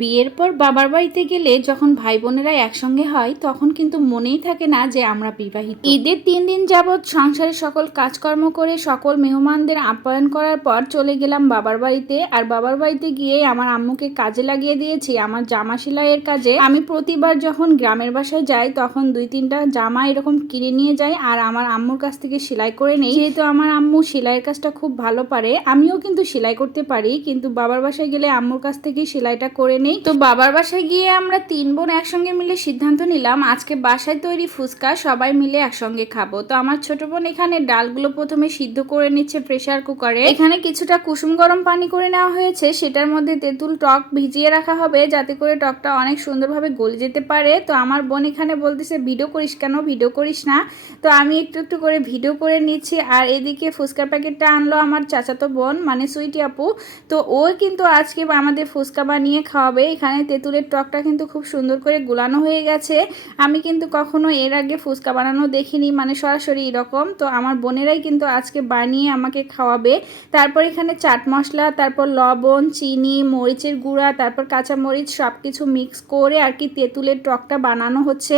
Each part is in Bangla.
বিয়ের পর বাবার বাড়িতে গেলে যখন ভাই বোনেরা একসঙ্গে হয়, তখন কিন্তু মনেই থাকে না যে আমরা বিবাহিত। ঈদের তিন দিন যাবৎ সংসারের সকল কাজকর্ম করে সকল মেহমানদের আপ্যায়ন করার পর চলে গেলাম বাবার বাড়িতে। আর বাবার বাড়িতে গিয়ে আমার আম্মুকে কাজে লাগিয়ে দিয়েছি। আমার জামা সেলাইয়ের কাজে। আমি প্রতিবার যখন গ্রামের বাসায় যাই, তখন দুই তিনটা জামা এরকম কিনে নিয়ে যাই আর আমার আম্মুর কাছ থেকে সেলাই করে নেই। যেহেতু আমার আম্মু সেলাইয়ের কাজটা খুব ভালো পারে, আমিও কিন্তু সেলাই করতে পারি। কিন্তু বাবার বাসায় গেলে আম্মুর কাছ থেকে সেলাইটা করে নেই। তো বাবার বাসায় গিয়ে আমরা তিন বোন একসঙ্গে মিলে সিদ্ধান্ত নিলাম, আজকে বাসায় তৈরি ফুচকা, সবাই মিলে একসঙ্গে খাব। তো আমার ছোট বোন এখানে ডালগুলো প্রথমে সিদ্ধ করে নিচ্ছে প্রেশার কুকারে। এখানে কিছুটা কুসুম গরম পানি করে নেওয়া হয়েছে, সেটার মধ্যে তেঁতুল, টক ভিজিয়ে রাখা হবে, যাতে করে টকটা অনেক সুন্দরভাবে গলে যেতে পারে। তো আমার বোন এখানে বলতেছে, ভিডিও করিস কেন? ভিডিও করিস না। তো আমি একটু একটু করে ভিডিও করে নিচ্ছি, আর এদিকে ফুচকার প্যাকেটটা আনলো আমার চাচাতো বোন মানে সুইটি আপু। তো ও কিন্তু আজকে আমাদের ফুচকা বানিয়ে খাওয়াবে। এখানে তেঁতুলের টকটা কিন্তু খুব সুন্দর করে গুলানো হয়ে গেছে। আমি কিন্তু কখনো এর আগে ফুচকা বানানো দেখিনি মানে সরাসরি এরকম। তো আমার বোনেরাই কিন্তু আজকে বানিয়ে আমাকে খাওয়াবে। তারপর এখানে চাট মশলা, তারপর লবণ, চিনি, মরিচের গুঁড়া, তারপর কাঁচা মরিচ সব কিছু মিক্স করে আর কি তেঁতুলের টকটা বানানো হচ্ছে।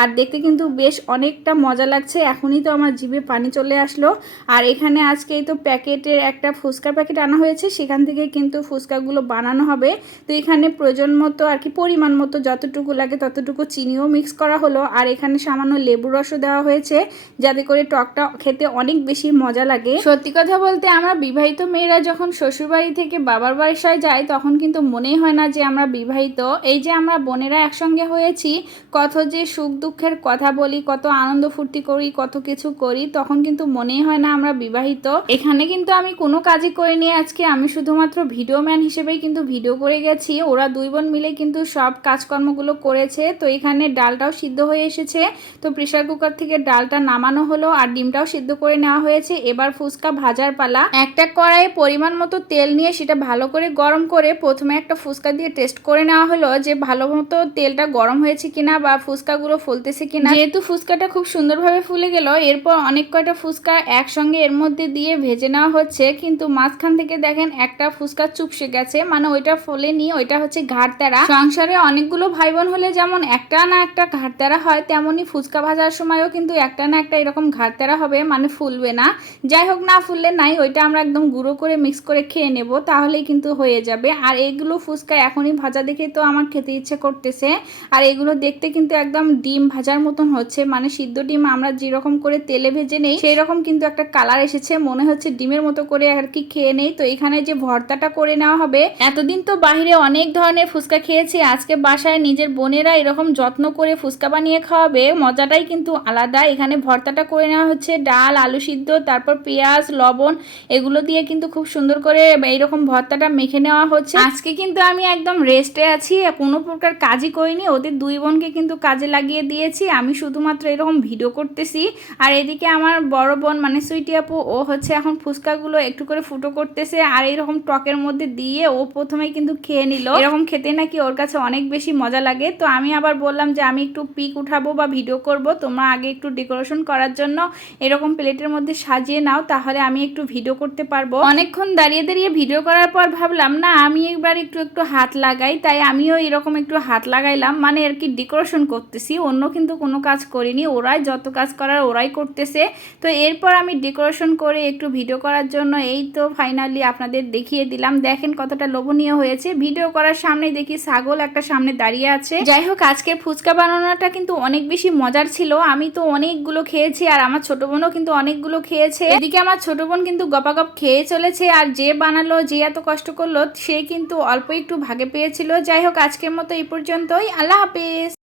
আর দেখতে কিন্তু বেশ অনেকটা মজা লাগছে। এখনই তো আমার জিভে পানি চলে আসলো। আর এখানে আজকে এই তো প্যাকেটের একটা ফুচকা প্যাকেট আনা হয়েছে। সেখান থেকে কিন্তু ফুচকাগুলো বানানো হবে। তো এখানে প্রয়োজন মতো আর কি পরিমাণ মতো যতটুকু লাগে ততটুকু চিনিও মিক্স করা হলো। আর এখানে সামান্য লেবু রসও দেওয়া হয়েছে, যাতে করে টকটা খেতে অনেক বেশি মজা লাগে। সত্যি কথা বলতে আমরা বিবাহিত মেয়েরা যখন শ্বশুরবাড়ি থেকে বাবার বাসায় যাই, তখন কিন্তু মনেই হয় না যে আমরা বিবাহিত। এই যে আমরা বোনেরা একসঙ্গে হয়েছি, কত যে সুখ দুঃখের কথা বলি, কত আনন্দ ফুর্তি করি, কত কিছু করি, তখন কিন্তু মনেই হয় না আমরা বিবাহিত। এখানে কিন্তু আমি কোনো কাজই করিনি। আজকে আমি শুধুমাত্র ভিডিও ম্যান হিসেবেই কিন্তু ভিডিও করে গেছি। ওরা দুই বোন মিলে কিন্তু সব কাজকর্মগুলো করেছে। তো এখানে ডালটাও সিদ্ধ হয়ে এসেছে। তো প্রেশার কুকার থেকে ডালটা নামানো হলো আর ডিমটাও সিদ্ধ করে নেওয়া হয়েছে। এবার ফুচকা ভাজার পালা। একটা কড়াইয়ে পরিমাণ মতো তেল নিয়ে সেটা ভালো করে গরম করে প্রথমে একটা ফুচকা দিয়ে টেস্ট করে নেওয়া হলো যে ভালো মতো তেলটা গরম হয়েছে কিনা বা ফুচকাগুলো ফুলতেছে কিনা। যেহেতু ফুচকাটা খুব সুন্দরভাবে ফুলে গেল, এরপর অনেক কয়টা ফুচকা একসঙ্গে এর মধ্যে দিয়ে ভেজে নেওয়া হচ্ছে। কিন্তু মাঝখান থেকে দেখেন একটা ফুচকা চুপসে গেছে। মানে ওইটা ফলে নিয়ে ওইটা হচ্ছে ঘাটতারা সংসারে অনেকগুলো ভাই বোন হলে যেমন একটা না একটা ঘাটতারা হয় তেমনই ফুচকা ভাজার সময়ও কিন্তু একটা না একটা এরকম ঘাটতারা হবে মানে ফুলবে না। যাই হোক, না ফুললে নাই, ওইটা আমরা একদম গুঁড়ো করে মিক্স করে খেয়ে নেব, তাহলেই কিন্তু হয়ে যাবে। আর এগুলো ফুচকা এখনই ভাজা দেখে তো আমার খেতে ইচ্ছে করতেছে। আর এগুলো দেখতে কিন্তু একদম ডিম ভাজার মতন হচ্ছে মানে সিদ্ধ ডিম আমরা যেরকম করে তেলে ভেজে নেই সেই রকম কিন্তু একটা কালার এসেছে, মনে হচ্ছে ডিমের মতো করে আর কি খেয়ে নেই। তো এখানে যে ভর্তাটা করে নেওয়া হবে, এতদিন তো বাইরে অনেক ধরনের ফুচকা খেয়েছি, আজকে বাসায় নিজের বোনেরা এরকম যত্ন করে ফুচকা বানিয়ে খাওয়াবে, মজাটাই কিন্তু আলাদা। এখানে ভর্তাটা করে নেওয়া হচ্ছে, ডাল, আলু সিদ্ধ, তারপর পেঁয়াজ, লবণ, এগুলো দিয়ে কিন্তু খুব সুন্দর করে এইরকম ভর্তাটা মেখে নেওয়া হচ্ছে। আজকে কিন্তু আমি একদম রেস্টে আছি, কোনো প্রকার কাজই করিনি, ওদের দুই বোনকে কিন্তু কাজে লাগিয়ে দিয়েছি, আমি শুধুমাত্র এরকম ভিডিও করতেছি। আর এদিকে আমার বড় বোন মানে সুইটি আপু, ও হচ্ছে এখন ফুচকাগুলো একটু করে ফুটো করতেছে, আর এরকম টকের মধ্যে দিয়ে ও প্রথমে কিন্তু খেয়ে নিল। এরকম খেতে নাকি ওর কাছে অনেক বেশি মজা লাগে। তো আমি আবার বললাম যে আমি একটু পিক উঠাবো বা ভিডিও করব, তোমরা আগে একটু ডেকোরেশন করার জন্য এরকম প্লেটের মধ্যে সাজিয়ে নাও, তাহলে আমি একটু ভিডিও করতে পারব। অনেকক্ষণ দাঁড়িয়ে দাঁড়িয়ে ভিডিও করার পর ভাবলাম, না, আমি একবার একটু একটু হাত লাগাই, তাই আমিও এরকম একটু হাত লাগাইলাম। মানে আর কি ডেকোরেশন করতেছি, অন্য কিন্তু কোনো কাজ করিনি, ওরাই যত কাজ করার ওরাই করতেছে। তো এরপর আমি ডেকোরেশন করে একটু ভিডিও করার জন্য এই তো ফাইনালি আপনাদের দেখিয়ে দিলাম। দেখেন কতটা লোভনীয় হয়েছে, ভিডিও করার সামনে দেখি ছাগল একটা সামনে দাঁড়িয়ে আছে। যাই হোক, আজকের ফুচকা বানানোটা কিন্তু অনেক বেশি মজার ছিল। আমি তো অনেকগুলো খেয়েছি আর আমার ছোট বোনও কিন্তু অনেকগুলো খেয়েছে। এদিকে আমার ছোট বোন কিন্তু গপাগপ খেয়ে চলেছে আর যে বানালো, যে এত কষ্ট করল, সে কিন্তু অল্প একটু ভাগে পেয়েছিল। যাই হোক, আজকের মতো এই পর্যন্তই। আল্লাহ হাফেজ।